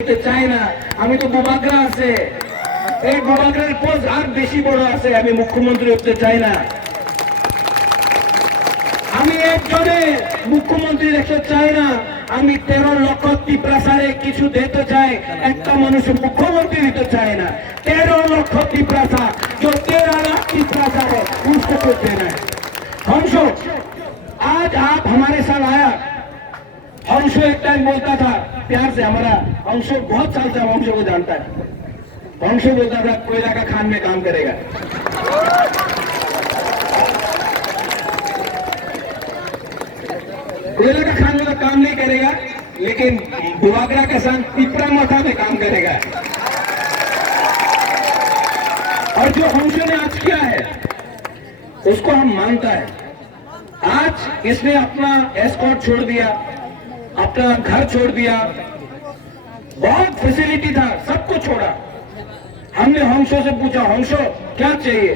চাই না। আমি তো বুবাগ্রা আছে, এই বুবাগ্রার পোস্ট আর বেশি বড় আছে। আমি মুখ্যমন্ত্রী হতে চাই না। আমি একজনে মুখ্যমন্ত্রী দেখতে চাই না। আমি 13 লক্ষ ত্রিপ্রাসারে কিছু দিতে চাই। একটা মানুষ मुख्यमंत्री दिते चाहे ना। 13 लक्ष ত্রিপ্রাসা जो 13 लाख ত্রিপ্রাসা है उसको कुछ देना है। हंसो आज आप हमारे साथ आया। हंसो एक टाइम बोलता था प्यार से, हमारा हंसो बहुत साल से हंसो को जानता है। हंसो बोलता था कोयला का खान में काम करेगा। कोयला का खान में तो काम नहीं करेगा, लेकिन बुवागरा का संग पिपरा मथा में काम करेगा। और जो हंसो ने आज किया है उसको हम मानता है। आज इसने अपना एस्कॉर्ट छोड़ दिया, अपना घर छोड़ दिया, बहुत फैसिलिटी था, सबको छोड़ा। हमने हंसो से पूछा हंसो क्या चाहिए?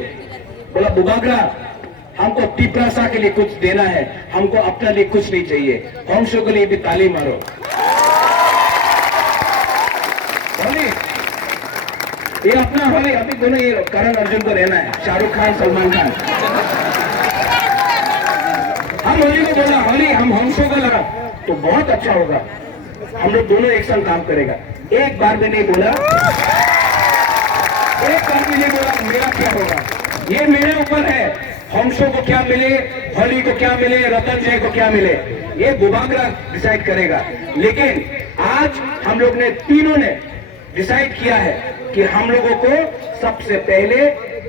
बोला बुवागरा हमको टिप्रासा के लिए कुछ देना है, हमको अपने लिए कुछ नहीं चाहिए। हंसो के लिए भी ताली मारो। ये अपना होली, अभी दोनों ये करण अर्जुन को रहना है, शाहरुख खान सलमान खान। हम होली को बोला होली हम हंसो को लगा तो बहुत अच्छा होगा, हम लोग दोनों एक साथ काम करेगा। एक बार भी नहीं बोला, एक बार भी नहीं बोला मेरा क्या होगा। ये मेरे ऊपर है, हंसो को क्या मिले, होली को क्या मिले, रतन जय को क्या मिले, ये बुवागरा डिसाइड करेगा। लेकिन आज हम लोग ने तीनों ने डिसाइड किया है कि हम लोगों को सबसे पहले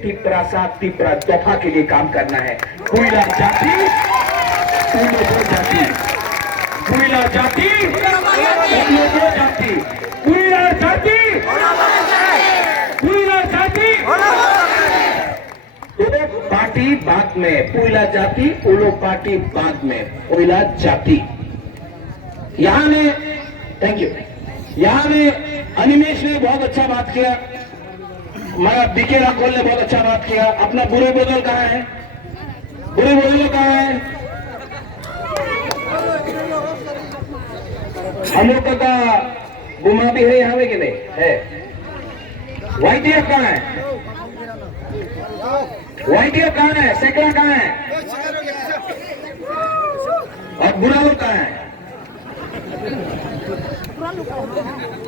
टिप्रासा टिप्रा दफा के लिए काम करना है। कोयला जाति जाति, कोयला जाति जाति, कोयला जाति कोयला जाति। पार्टी बाद में, कोयला जाति उलो पार्टी बाद में, कोयला जाति। यहाँ ने थैंक यू, यहाँ ने अनिमेश ने बहुत अच्छा बात किया, हमारा बीके राकोल ने बहुत अच्छा बात किया। अपना बुरे बोतल कहाँ है? बुरे बोतल कहाँ है? हम लोग का गुमा भी है यहाँ में कि नहीं है? व्हाइट ईयर कहाँ है? व्हाइट ईयर कहाँ है? सेकड़ा कहाँ है? और बुरा लोग कहाँ है?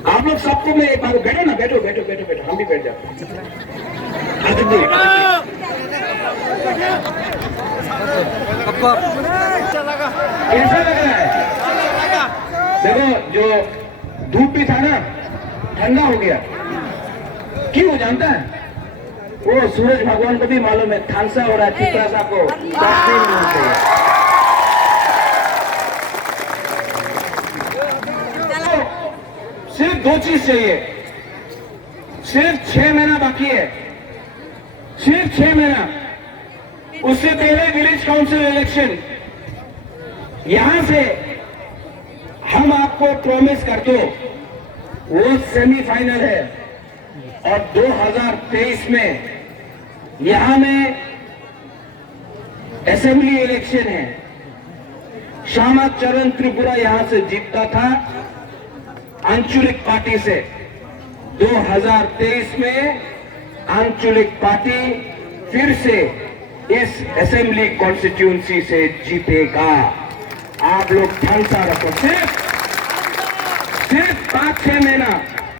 आप लोग सबको मैं एक बार बैठो ना, बैठो बैठो बैठो बैठो, हम भी बैठ जाते। कैसा लग रहा है? देखो जो धूप भी था ना ठंडा हो गया। क्यों जानता है? वो सूरज भगवान को भी मालूम है थानसा हो रहा है, टिप्रासा को काश्मीर में होना चाहिए। सिर्फ दो चीज चाहिए, सिर्फ 6 महीना बाकी है, सिर्फ 6 महीना। उससे पहले विलेज काउंसिल इलेक्शन। यहां से हम आपको प्रॉमिस कर दो वो सेमीफाइनल है, और 2023 में यहां में असेंबली इलेक्शन है। श्यामा चरण त्रिपुरा यहां से जीतता था आंचलिक पार्टी से। 2023 में आंचलिक पार्टी फिर से इस असेंबली कॉन्स्टिट्यूंसी से जीतेगा। आप लोग ठानसा रखो, सिर्फ 5-6 महीना